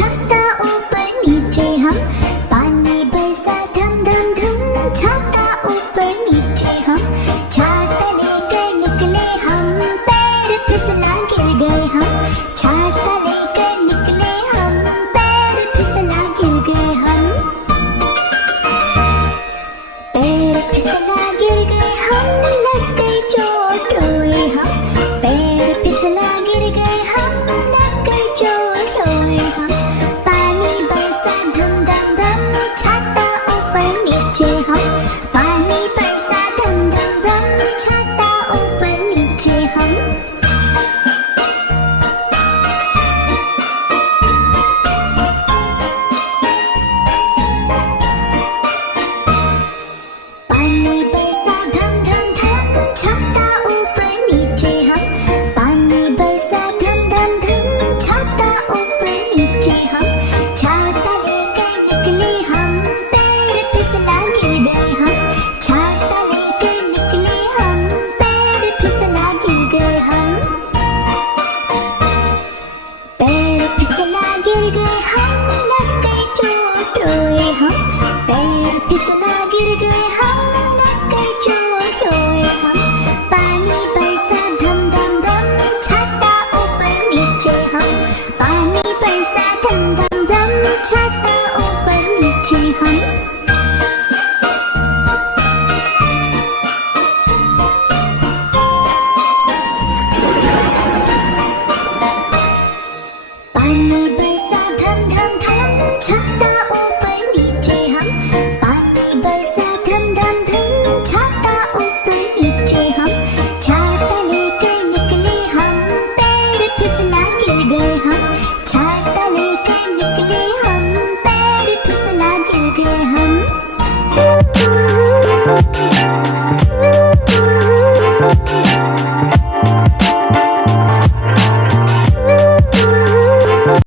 छाता ऊपर नीचे हम, पानी बरसा धम धम धम। छाता ऊपर नीचे हम, छाता लेकर निकले हम, पैर फिसला गिर गए हम। छाता लेकर निकले हम, पैर फिसला गिर गए हम। पैर फिसला गिर गए हम, लग गई चोट रोए हम। पैर फिसला गिर गए हम, लग गई चोट रोए हम। पानी बरसा धम धम धम, छाता ऊपर नीचे हम। पानी बरसा धम धम धम, छाता ऊपर नीचे हम। पानी बरसा धम धम धम, छाता ऊपर नीचे हम। पानी बरसा धम धम धम, छाता ऊपर नीचे हम। छाता लेकर निकले हम, पैर फिसला गिर गए हम। छाता लेकर निकले हम, पैर फिसला गिर गए हम। पैर फिसला गिर गए हम, लग गई चोट रोए हम। पैर फिसला गिर गए हम, लग गई चोट रोए हम। पानी बरसा धम धम धम, छाता ऊपर नीचे हम। पानी बरसा धम धम धम, छाता